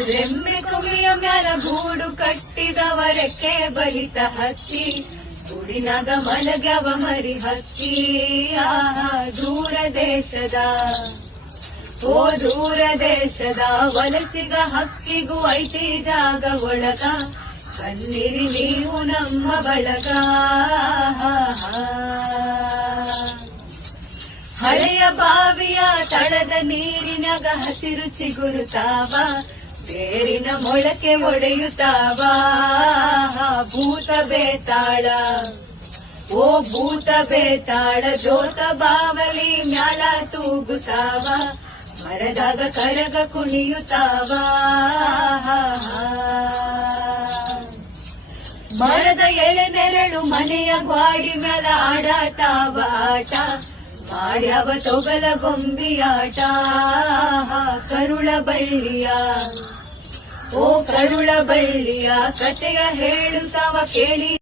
ರೆಮ್ಮೆ ಕುಮಿಯ ಮ್ಯಾಲ ಗೂಡು ಕಟ್ಟಿದವರಕ್ಕೆ ಬಲಿತ ಹಕ್ಕಿ ಗುಡಿನಾಗ ಮಲಗವ ಮರಿ ಹಕ್ಕಿ ದೂರ ದೇಶದ ಓ ದೂರ ದೇಶದ ವಲಸಿಗ ಹಕ್ಕಿಗೂ ಐತಿ ಜಾಗ ಒಳಗ ಕಣ್ಣಿರಿ ನೀವು ನಮ್ಮ ಬಳಗ ಹಳೆಯ ಬಾವಿಯ ತಳದ ನೀರಿನಾಗ ಹಸಿರು ಚಿಗುರುತ್ತಾವ ಬೇರಿನ ಮೊಳಕೆ ಒಡೆಯುತ್ತಾವ ಭೂತ ಬೇತಾಳ ಓ ಭೂತ ಬೇತಾಳ ಜೋತ ಬಾವಲಿ ಮ್ಯಾಲ ತೂಗುತ್ತಾವ ಮರದಾಗ ಕರಗ ಕುಣಿಯುತ್ತಾವ ಮರದ ಎಳೆನೆರಳು ಮನೆಯ ಗ್ವಾಡಿ ಮ್ಯಾಲ ಆಡತಾವ ಆಟ ಮಾಡ್ಯಾವ ತೊಗಲ ಗೊಂಬಿಯಾಟ ಕರುಳ ಬಳ್ಳಿಯ ಓ ಕರುಳ ಬಳ್ಳಿಯ ಕತೆಯ ಹೇಳುತ್ತಾವ ಕೇಳಿ